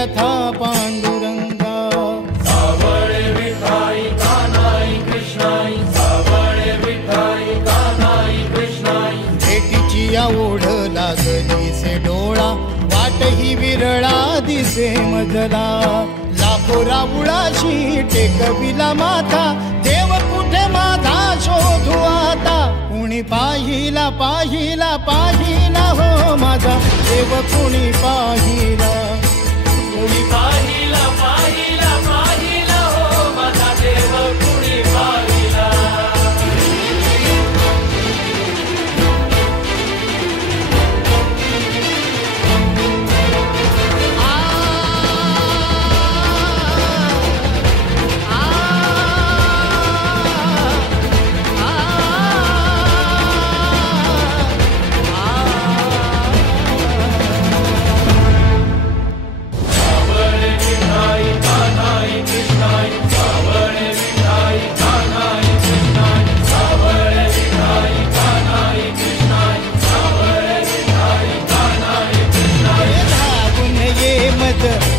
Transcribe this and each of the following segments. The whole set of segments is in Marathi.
व्यथा पांडुरंगा। सावळे विठाई कान्हाई कृष्णाई, सावळे विठाई कान्हाई कृष्णाई। भेटीची या ओढ लागली से डोळा, वाट ही विरळा दिसे मजला। लाखो राऊळाशी टेकविला माथा, देव कुठे माझा शोधू आता। कुणी पाहिला पाहिला पाहिला हो माझा देव, कुणी पाहिला कुणी पाहिला पाहिला पाहिला हो माझा देव, कुणी पाहिला।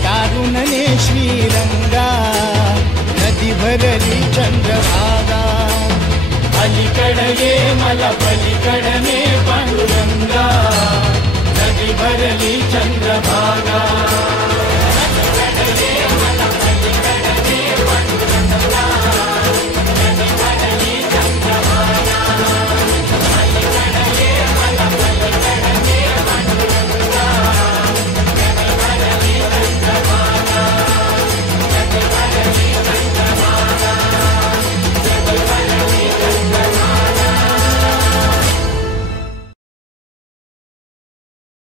कारुणने श्रीरंगा, नदी भरली चंद्रभागा। अलीकडे ये मला पलीकडने पांडुरंगा, नदी भरली चंद्रभागा।